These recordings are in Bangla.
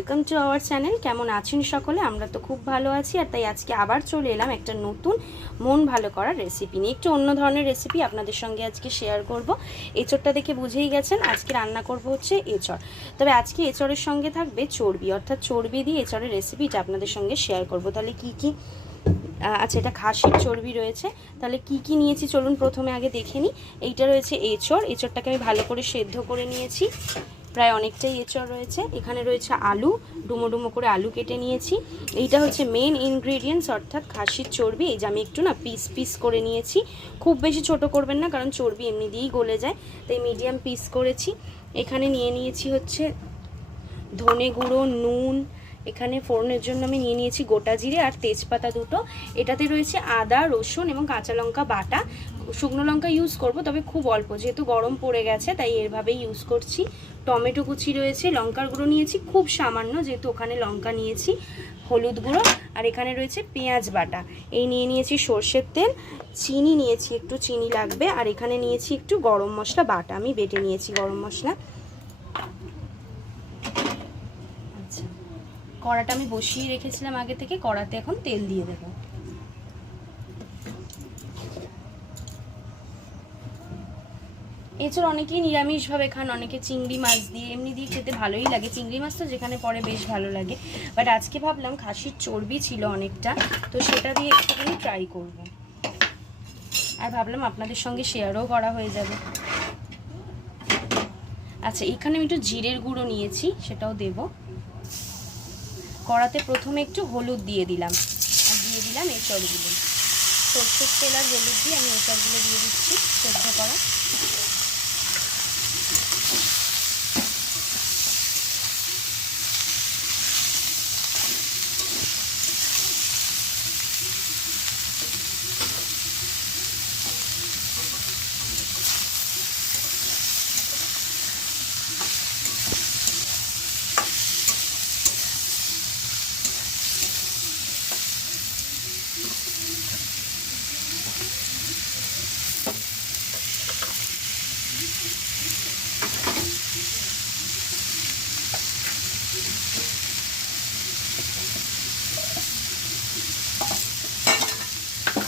Welcome to our channel. কেমন আছেন সকলে? আমরা তো খুব ভালো আছি। আর তাই আজকে আবার চলে এলাম একটা নতুন মন ভালো করার রেসিপি নিয়ে। একটু অন্য ধরনের রেসিপি আপনাদের সঙ্গে আজকে শেয়ার করব। এঁচড়টা দেখে বুঝেই গেছেন আজকে রান্না করব হচ্ছে এঁচড়। তবে আজকে এঁচড়ের সঙ্গে থাকবে চর্বি, অর্থাৎ চর্বি দিয়ে এঁচড়ের রেসিপিটা আপনাদের সঙ্গে শেয়ার করব। তাহলে কি কি আচ্ছা, এটা খাসির চর্বি রয়েছে। তাহলে কি কি নিয়েছি চলুন প্রথমে আগে দেখে নিই। এইটা রয়েছে এঁচড়। এঁচড়টাকে আমি ভালো করে সেদ্ধ করে নিয়েছি, প্রায় অনেকটাই এঁচড় রয়েছে। এখানে রয়েছে আলু, ডুমো ডুমো করে আলু কেটে নিয়েছি। এইটা হচ্ছে মেন ইনগ্রেডিয়েন্টস, অর্থাৎ খাসির চর্বি। এই যে আমি একটু না পিস পিস করে নিয়েছি, খুব বেশি ছোট করবেন না কারণ চর্বি এমনি দিয়েই গলে যায়, তাই মিডিয়াম পিস করেছি। এখানে নিয়ে নিয়েছি হচ্ছে ধনে গুঁড়ো, নুন। এখানে ফোড়নের জন্য আমি নিয়ে নিয়েছি গোটা জিরে আর তেজপাতা দুটো। এটাতে রয়েছে আদা, রসুন এবং কাঁচা লঙ্কা বাটা। শুকনো লঙ্কা ইউজ করব, তবে খুব অল্প, যেহেতু গরম পড়ে গেছে তাই এরভাবেই ইউজ করছি। টমেটো কুচি রয়েছে, লঙ্কার গুঁড়ো নিয়েছি খুব সামান্য, যেহেতু ওখানে লঙ্কা নিয়েছি, হলুদ গুঁড়ো, আর এখানে রয়েছে পেঁয়াজ বাটা। এই নিয়ে নিয়েছি সর্ষের তেল, চিনি নিয়েছি, একটু চিনি লাগবে, আর এখানে নিয়েছি একটু গরম মশলা বাটা, আমি বেটে নিয়েছি গরম মশলা। কড়াটা আমি বসিয়ে রেখেছিলাম আগে থেকে, কড়াতে এখন তেল দিয়ে দেব। এছাড়া অনেকেই নিরামিষভাবে খান, অনেকে চিংড়ি মাছ দিয়ে, এমনি দিয়ে খেতে ভালোই লাগে। চিংড়ি মাছ তো যেখানে পড়ে বেশ ভালো লাগে, বাট আজকে ভাবলাম খাসির চর্বি ছিল অনেকটা, তো সেটা দিয়ে একটুখানি ট্রাই করব। আর ভাবলাম আপনাদের সঙ্গে শেয়ারও করা হয়ে যাবে। আচ্ছা, এখানে আমি একটু জিরের গুঁড়ো নিয়েছি, সেটাও দেব। কড়াতে প্রথমে একটু হলুদ দিয়ে দিলাম, আর দিয়ে দিলাম এঁচড়গুলো। সরষের তেল আর হলুদ দিয়ে আমি এঁচড়গুলো দিয়ে দিচ্ছি সেদ্ধ করা।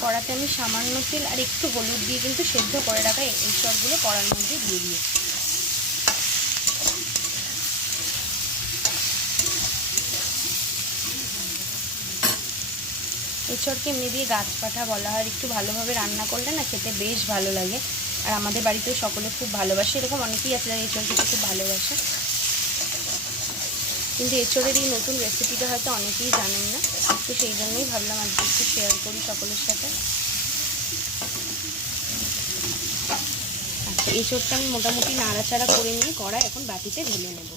কড়াতে আমি সামান্য তেল আর একটু হলুদ দিয়ে কিন্তু সেদ্ধ করে রাখা এঁচড়গুলো কড়ার মধ্যে দিয়ে দিয়েছি। এঁচড়কে এমনি দিয়ে গাছপাঠা বলা হয়, একটু ভালোভাবে রান্না করলে না খেতে বেশ ভালো লাগে। আর আমাদের বাড়িতেও সকলে খুব ভালোবাসে, এরকম অনেকেই আছে যারা এঁচড় খেতে খুব ভালোবাসে। কিন্তু এঁচড়ের এই নতুন রেসিপিটা হয়তো অনেকেই জানেন না, তো সেই জন্যই ভাবলাম আজকে একটু শেয়ার করি সকলের সাথে। আচ্ছা, এঁচড়টা আমি মোটামুটি নাড়াচাড়া করে নিয়ে কড়া এখন বাটিতে ঢেলে নেব।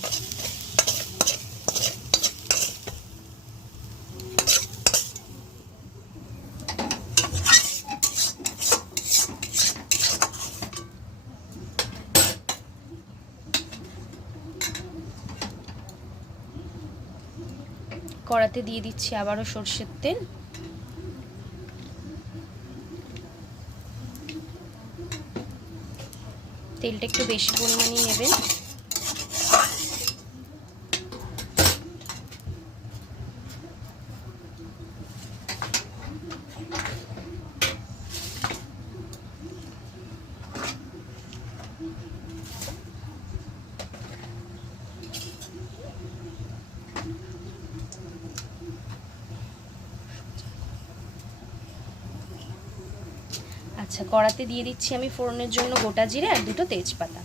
কড়াতে দিয়ে দিচ্ছি আবারও সর্ষের তেল। তেলটা একটু বেশি পরিমাণে নেবেন। আচ্ছা, কড়াতে দিয়ে দিচ্ছি আমি ফোড়নের জন্য গোটা জিরে আর দুটো তেজপাতা।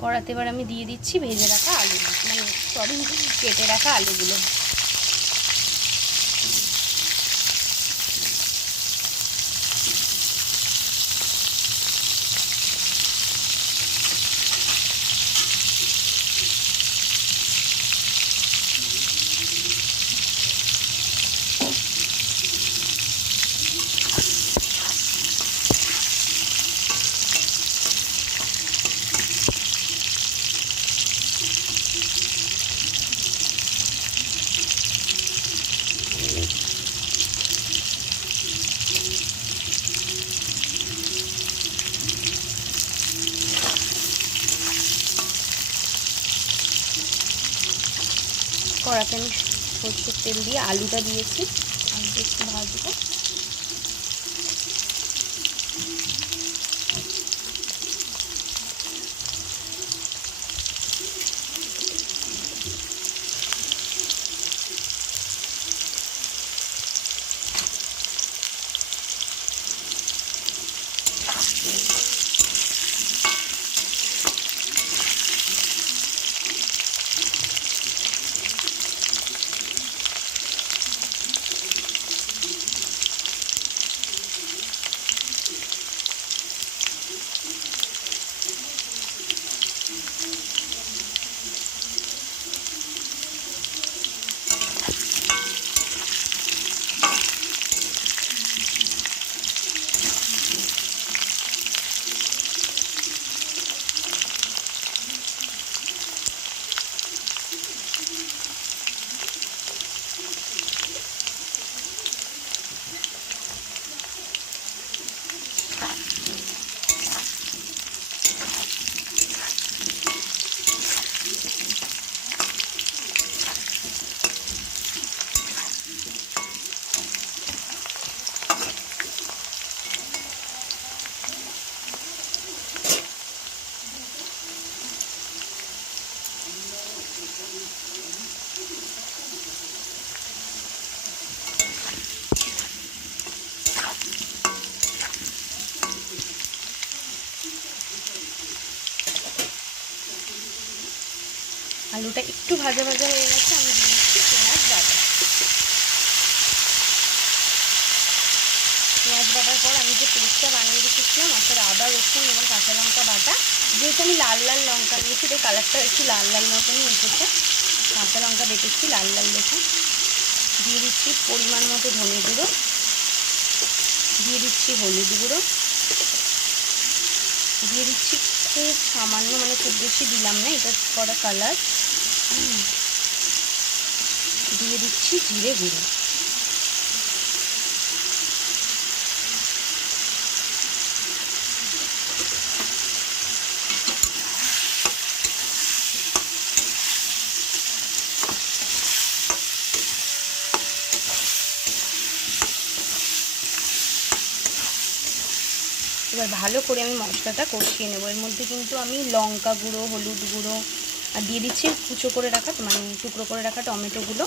কড়াতে এবার আমি দিয়ে দিচ্ছি ভেজে রাখা আলু, মানে সরি কেটে রাখা আলুগুলো। কড়াতে আমি সরষের তেল দিয়ে আলুটা দিয়েছি, আলুটা একটু ভাজবো। আলুটা একটু ভাজা ভাজা হয়ে গেছে, আমি দিয়ে দিচ্ছি পেঁয়াজ বাটা। পেঁয়াজ বাটার পর আমি যে পেস্টটা বানিয়ে রেখেছিলাম অর্থাৎ আদা রসুন এবং কাঁচা লঙ্কা বাটা, যেহেতু আমি লাল লাল লঙ্কা নিয়েছি তাই কালারটা একটু লাল লাল মতনই এসেছে। কাঁচা লঙ্কা বেটেছি লাল লাল দেখে। দিয়ে দিচ্ছি পরিমাণ মতো ধনে গুঁড়ো, দিয়ে দিচ্ছি হলুদ গুঁড়ো, দিয়ে দিচ্ছি খুব সামান্য, মানে খুব বেশি দিলাম না, এটা করা কালার। দিয়ে দিচ্ছি জিরে গুঁড়ো। এবার ভালো করে আমি মশলাটা কষিয়ে নেবো। এর মধ্যে কিন্তু আমি লঙ্কা গুঁড়ো, হলুদ গুঁড়ো আর দিয়ে দিচ্ছি কুচো করে রাখা, মানে টুকরো করে রাখা টমেটোগুলো,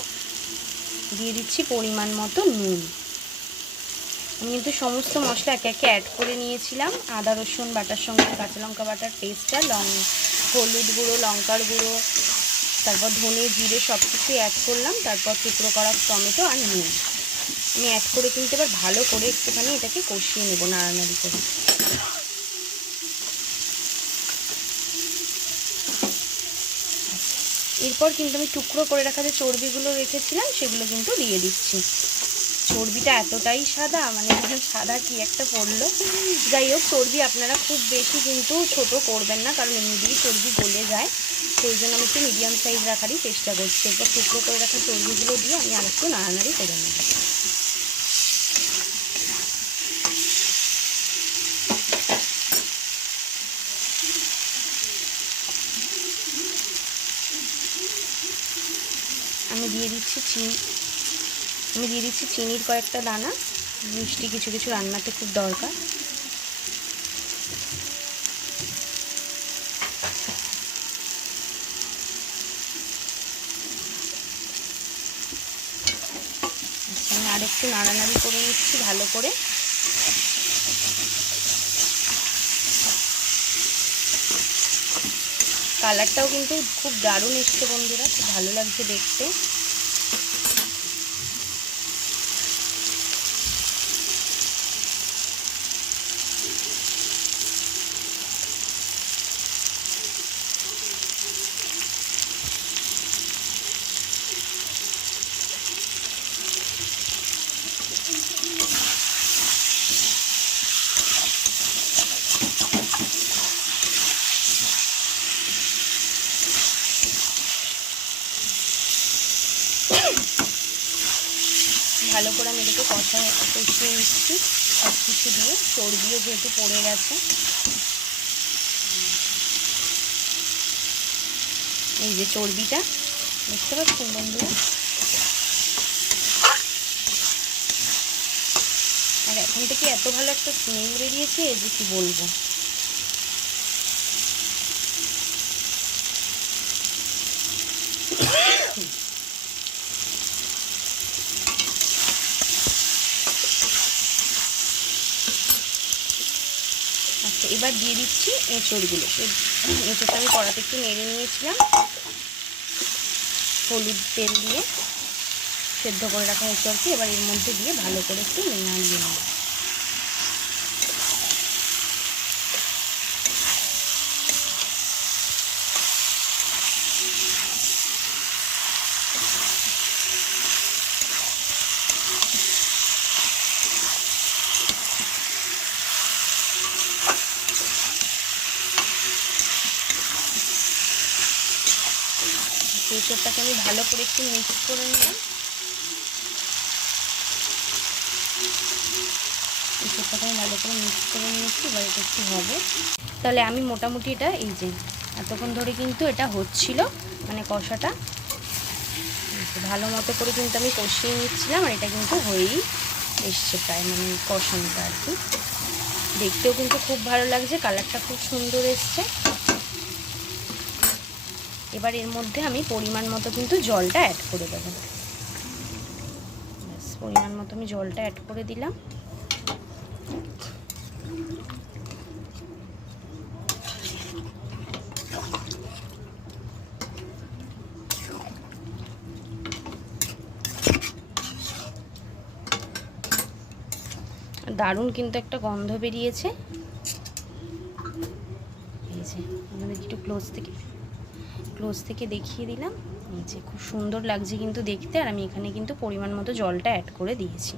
দিয়ে দিচ্ছি পরিমাণ মতো নুন। আমি কিন্তু সমস্ত মশলা একে একে অ্যাড করে নিয়েছিলাম, আদা রসুন বাটার সঙ্গে কাঁচা লঙ্কা বাটার পেস্টটা, হলুদ গুঁড়ো, লঙ্কার গুঁড়ো, তারপর ধনে জিরে সব কিছু অ্যাড করলাম, তারপর টুকরো করা টমেটো আর নুন আমি অ্যাড করে কিন্তু এবার ভালো করে একটুখানি এটাকে কষিয়ে নেবো নাড়ানাড়ি করে। এরপর কিন্তু আমি টুকরো করে রাখা যে চর্বিগুলো রেখেছিলাম সেগুলো কিন্তু দিয়ে দিচ্ছি। চর্বিটা এতটাই সাদা, মানে সাদা কি একটা পড়লো। যাই হোক, চর্বি আপনারা খুব বেশি কিন্তু ছোট করবেন না, কারণ এমনিতেই চর্বি গলে যায়, সেই জন্য আমি একটু মিডিয়াম সাইজ রাখারই চেষ্টা করছি। এরপর টুকরো করে রাখা চর্বিগুলো দিয়ে আমি আরেকটু নাড়ানাড়ি করে নেব। আমি দিয়ে দিচ্ছি চিনির কয়েকটা দানা, মিষ্টি কিছু কিছু রান্নাতে খুব দরকার। আমি আরেকটু নাড়ানাড়ি করে নিচ্ছি ভালো করে। কালারটাও কিন্তু খুব দারুণ এসছে বন্ধুরা, খুব ভালো লাগছে দেখতে। ভালো করে আমি এটাকে কষিয়ে নিচ্ছি সব কিছু দিয়ে, চর্বিও যেহেতু পড়ে গেছে। এই যে চর্বিটা দেখতে পাচ্ছেন বন্ধুরা। আর এখন থেকে এত ভালো একটা স্মেল বেরিয়েছে যে কি বলবো। আচ্ছা, এবার দিয়ে দিচ্ছি এঁচড়গুলো। এঁচড়টা আমি কড়াতে একটু নেড়ে নিয়েছিলাম হলুদ তেল দিয়ে, সেদ্ধ করে রাখা এঁচড়কে এবার এর মধ্যে দিয়ে ভালো করে একটু নাড়িয়ে নেব। এঁচড়টাকে আমি ভালো করে একটু মিক্স করে নিলাম। এঁচড়টাকে আমি ভালো করে মিক্স করে নিয়েছি, এবার এটা একটু হবে। তাহলে আমি মোটামুটি এটা এই যে এতক্ষণ ধরে কিন্তু এটা হচ্ছিল, মানে কষাটা ভালো মতো করে কিন্তু আমি কষিয়ে নিচ্ছিলাম। আর এটা কিন্তু হয়েই এসছে প্রায়, মানে কষানোটা আর কি। দেখতেও কিন্তু খুব ভালো লাগছে, কালারটা খুব সুন্দর এসছে। এবার এর মধ্যে আমি পরিমাণ মতো কিন্তু জলটা অ্যাড করে দেবো। ব্যাস, পরিমাণ মতো আমি জলটা অ্যাড করে দিলাম। দারুণ কিন্তু একটা গন্ধ বেরিয়েছে। এই যে আমাদের একটু ক্লোজ থেকে দেখিয়ে দিলাম। এই যে খুব সুন্দর লাগছে কিন্তু দেখতে। আর আমি এখানে কিন্তু পরিমাণ মতো জলটা অ্যাড করে দিয়েছি।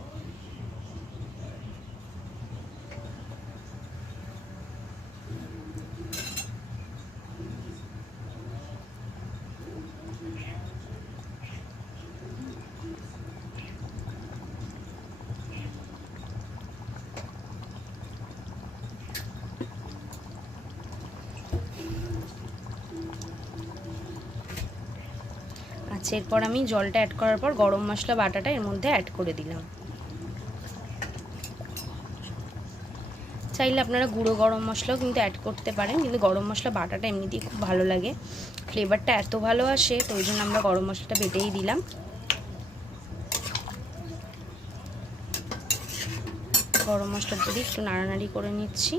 আচ্ছা, এরপর আমি জলটা অ্যাড করার পর গরম মশলা বাটাটা এর মধ্যে অ্যাড করে দিলাম। চাইলে আপনারা গুঁড়ো গরম মশলাও কিন্তু অ্যাড করতে পারেন, কিন্তু গরম মশলা বাটাটা এমনিতেই খুব ভালো লাগে, ফ্লেভারটা এত ভালো আসে, তো ওই জন্য আমরা গরম মশলাটা বেটেই দিলাম। গরম মশলাটা দিয়ে একটু নাড়ানাড়ি করে নিচ্ছি।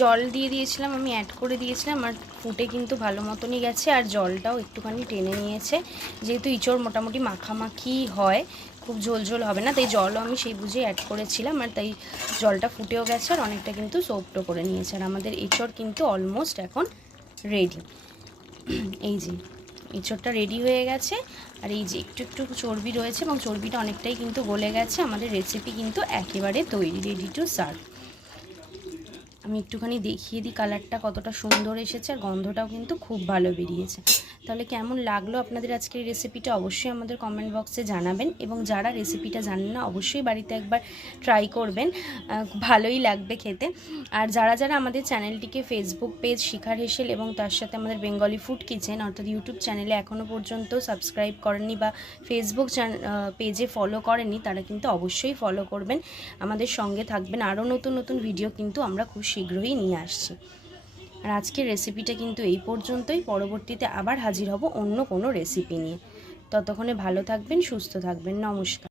জল দিয়ে দিয়েছিলাম, আমি অ্যাড করে দিয়েছিলাম, আর ফুটে কিন্তু ভালো মতনই গেছে। আর জলটাও একটুখানি টেনে নিয়েছে, যেহেতু ইঁচড় মোটামুটি মাখামাখি হয়, খুব ঝোল ঝোল হবে না, তাই জলও আমি সেই বুঝেই অ্যাড করেছিলাম। আর তাই জলটা ফুটেও গেছে আর অনেকটা কিন্তু সোফটও করে নিয়েছে। আর আমাদের ইঁচড় কিন্তু অলমোস্ট এখন রেডি। এই যে ইঁচড়টা রেডি হয়ে গেছে। আর এই যে একটু একটু চর্বি রয়েছে এবং চর্বিটা অনেকটাই কিন্তু গলে গেছে। আমাদের রেসিপি কিন্তু একেবারে তৈরি, রেডি টু সার্ভ। আমি একটুখানি দেখিয়ে দিই কালারটা কতটা সুন্দর এসেছে, আর গন্ধটাও কিন্তু খুব ভালো বেরিয়েছে। তাহলে কেমন লাগলো আপনাদের আজকের রেসিপিটা অবশ্যই আমাদের কমেন্ট বক্সে জানাবেন। এবং যারা রেসিপিটা জানেন না অবশ্যই বাড়িতে একবার ট্রাই করবেন, ভালোই লাগবে খেতে। আর যারা যারা আমাদের চ্যানেলটিকে ফেসবুক পেজ শিখার হেসেল এবং তার সাথে আমাদের বেঙ্গলি ফুড কিচেন অর্থাৎ ইউটিউব চ্যানেলে এখনও পর্যন্ত সাবস্ক্রাইব করেননি বা ফেসবুক পেজে ফলো করেননি, তারা কিন্তু অবশ্যই ফলো করবেন, আমাদের সঙ্গে থাকবেন। আরও নতুন নতুন ভিডিও কিন্তু আমরা খুব শীঘ্রই নিয়ে আসছি। আর আজকের রেসিপিটা কিন্তু এই পর্যন্তই। পরবর্তীতে আবার হাজির হব অন্য কোনো রেসিপি নিয়ে। ততক্ষণে ভালো থাকবেন, সুস্থ থাকবেন। নমস্কার।